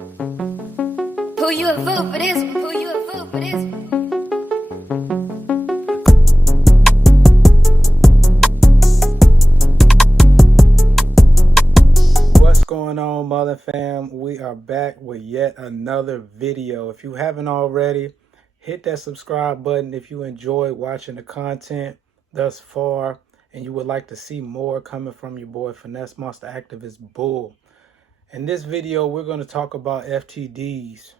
Who you a fool for this one? Who you a fool for this one? What's going on, Mother Fam? We are back with yet another video. If you haven't already, hit that subscribe button if you enjoyed watching the content thus far and you would like to see more coming from your boy Finesse Monster Activist Bull. In this video, we're going to talk about FTDs.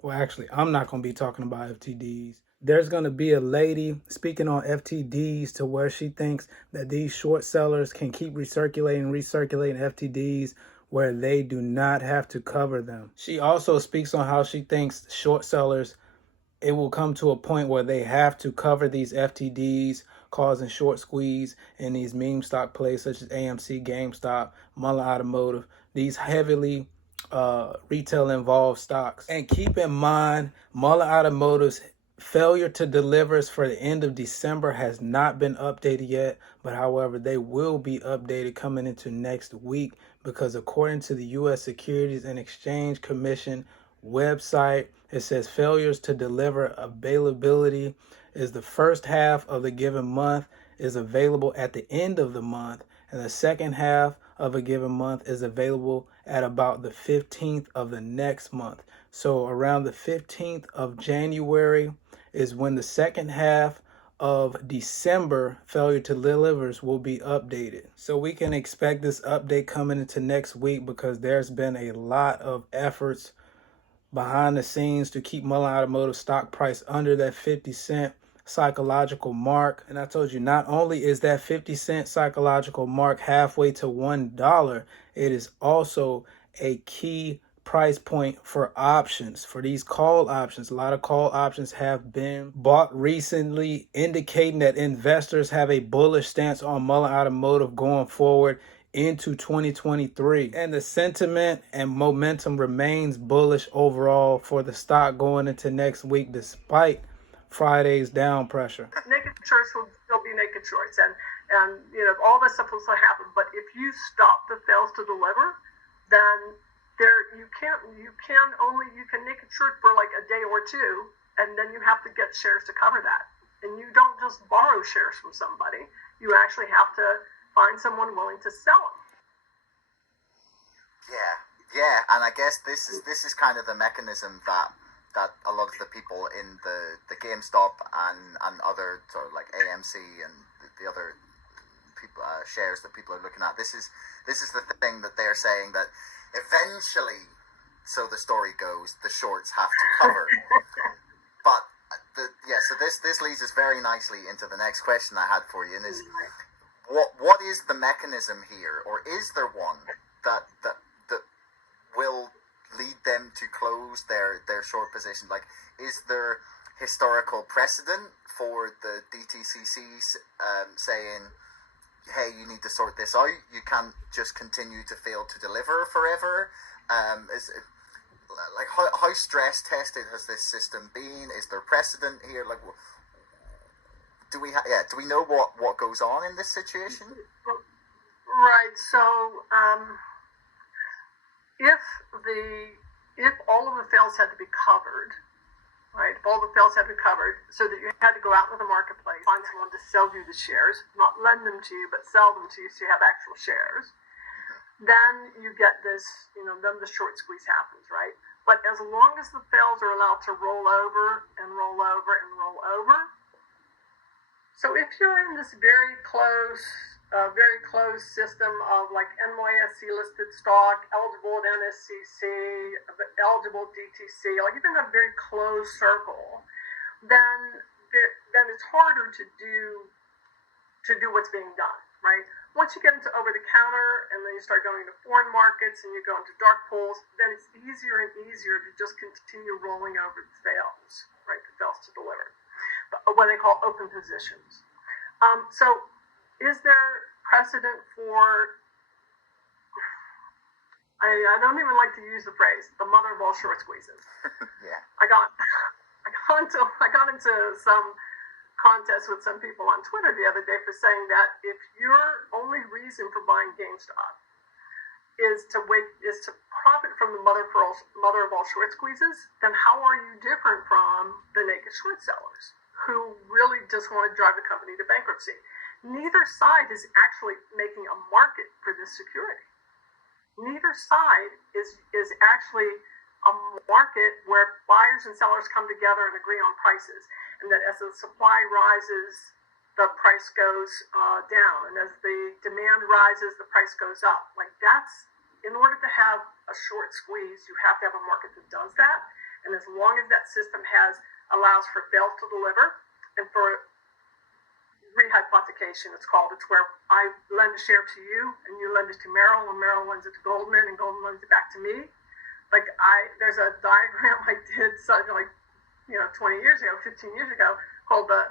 Well, actually, I'm not going to be talking about FTDs. There's going to be a lady speaking on FTDs to where she thinks that these short sellers can keep recirculating FTDs where they do not have to cover them. She also speaks on how she thinks short sellers, it will come to a point where they have to cover these FTDs, causing short squeeze in these meme stock plays such as AMC, GameStop, MULN Automotive, these heavily retail involved stocks. And keep in mind, MULN Automotive's failure to deliver for the end of December has not been updated yet, but however, they will be updated coming into next week because according to the U.S. Securities and Exchange Commission website, it says failures to deliver availability is the first half of the given month is available at the end of the month, and the second half of a given month is available at about the 15th of the next month. So around the 15th of January is when the second half of December failure to delivers will be updated. So we can expect this update coming into next week because there's been a lot of efforts behind the scenes to keep MULN Automotive stock price under that 50-cent psychological mark. And I told you, not only is that 50-cent psychological mark halfway to $1, it is also a key price point for options, for these call options. A lot of call options have been bought recently, indicating that investors have a bullish stance on MULN Automotive going forward into 2023, and the sentiment and momentum remains bullish overall for the stock going into next week despite Friday's down pressure. Naked shorts will still be naked shorts, and you know all this stuff will still happen. But if you stop the fails to deliver, then you can naked short for like a day or two, and then you have to get shares to cover that. And you don't just borrow shares from somebody; you actually have to find someone willing to sell them. Yeah, and I guess this is kind of the mechanism that a lot of the people in the GameStop and other sort of like AMC and the other people shares that people are looking at. This is the thing that they're saying that eventually, so the story goes, the shorts have to cover. But so this leads us very nicely into the next question I had for you, and is what is the mechanism here, or is there one that will lead them to close their short position? Like, is there historical precedent for the DTCCs saying, hey, you need to sort this out, you can't just continue to fail to deliver forever? Is it, like, how stress tested has this system been? Is there precedent here? Like, do we know what goes on in this situation? Right. So if all of the fails had to be covered, right? If all the fails had to be covered, so that you had to go out into the marketplace, find someone to sell you the shares, not lend them to you, but sell them to you so you have actual shares, then you get this, then the short squeeze happens, right? But as long as the fails are allowed to roll over and roll over and roll over, so if you're in this very close system of like NYSE listed stock, eligible at NSCC, eligible DTC, like if you're in a very closed circle, then it's harder to do what's being done, right? Once you get into over the counter and then you start going to foreign markets and you go into dark pools, then it's easier and easier to just continue rolling over the fails, right? The fails to deliver, what they call open positions. So is there precedent for, I don't even like to use the phrase, the mother of all short squeezes. Yeah. I got into some contest with some people on Twitter the other day for saying that if your only reason for buying GameStop is to profit from the mother of all short squeezes, then how are you different from the naked short sellers who really just want to drive the company to bankruptcy? Neither side is actually making a market for this security. Neither side is actually a market where buyers and sellers come together and agree on prices, and that as the supply rises, the price goes down, and as the demand rises, the price goes up. Like, that's, in order to have a short squeeze, you have to have a market that does that, and as long as that system allows for fail to deliver, and for rehypothecation, it's called. It's where I lend a share to you, and you lend it to Merrill, and Merrill lends it to Goldman, and Goldman lends it back to me. Like, there's a diagram I did, 20 years ago, 15 years ago, called the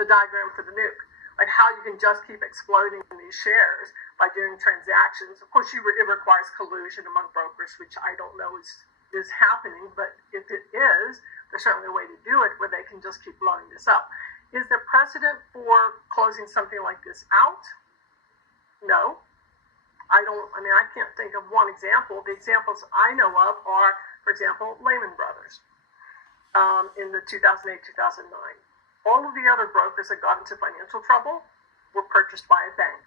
diagram for the nuke. Like, how you can just keep exploding these shares by doing transactions. Of course, it requires collusion among brokers, which I don't know is happening, but if it is, there's certainly a way to do it where they can just keep blowing this up. Is there precedent for closing something like this out? No. I can't think of one example. The examples I know of are, for example, Lehman Brothers in the 2008-2009. All of the other brokers that got into financial trouble were purchased by a bank.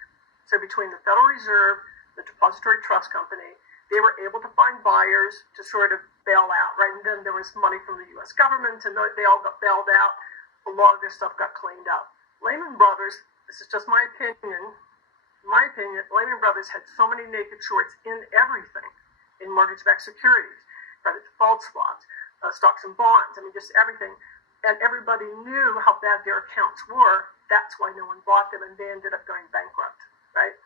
So between the Federal Reserve, the Depository Trust Company, they were able to find buyers to sort of bail out, right? And then there was money from the U.S. government, and they all got bailed out. A lot of their stuff got cleaned up. Lehman Brothers, this is just my opinion, Lehman Brothers had so many naked shorts in everything, in mortgage-backed securities, credit default swaps, stocks and bonds, just everything. And everybody knew how bad their accounts were. That's why no one bought them, and they ended up going bankrupt, right?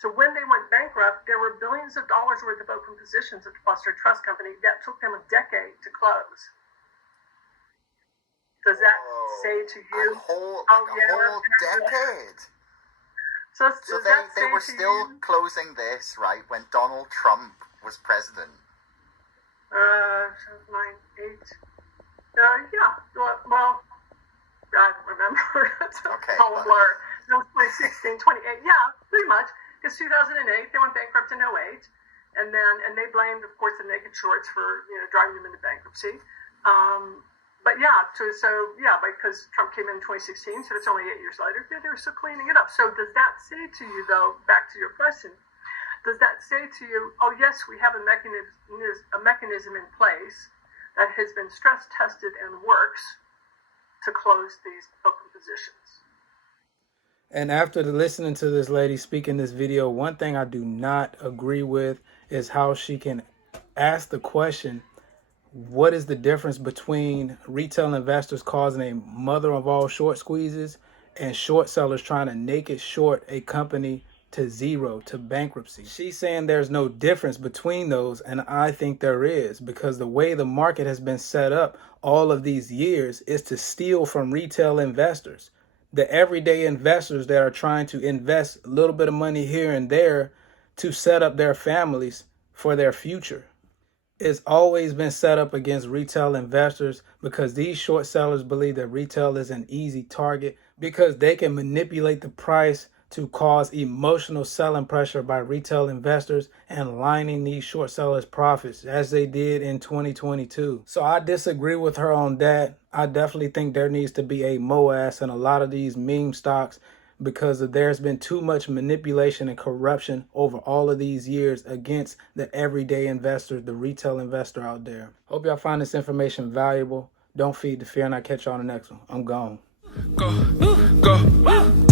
So when they went bankrupt, there were billions of dollars worth of open positions at the Depository Trust Company that took them a decade to close. Does that say to you? A whole decade. So they were still closing this, right, when Donald Trump was president. 9, 8. Yeah. Well, I don't remember. It's all a blur. No, 2016, 28. Yeah, pretty much. Because 2008, they went bankrupt in 08, and they blamed, of course, the naked shorts for driving them into bankruptcy. But yeah, because Trump came in 2016, so it's only 8 years later. They were still cleaning it up. So does that say to you, though, back to your question, does that say to you, oh yes, we have a mechanism in place that has been stress tested and works to close these open positions? And after listening to this lady speak in this video, one thing I do not agree with is how she can ask the question, what is the difference between retail investors causing a mother of all short squeezes and short sellers trying to naked short a company to zero, to bankruptcy? She's saying there's no difference between those, and I think there is, because the way the market has been set up all of these years is to steal from retail investors. The everyday investors that are trying to invest a little bit of money here and there to set up their families for their future. It's always been set up against retail investors because these short sellers believe that retail is an easy target because they can manipulate the price to cause emotional selling pressure by retail investors and lining these short sellers' profits as they did in 2022. So I disagree with her on that. I definitely think there needs to be a MOAS in a lot of these meme stocks because there's been too much manipulation and corruption over all of these years against the everyday investor, the retail investor out there. Hope y'all find this information valuable. Don't feed the fear, and I'll catch you on the next one. I'm gone. Go.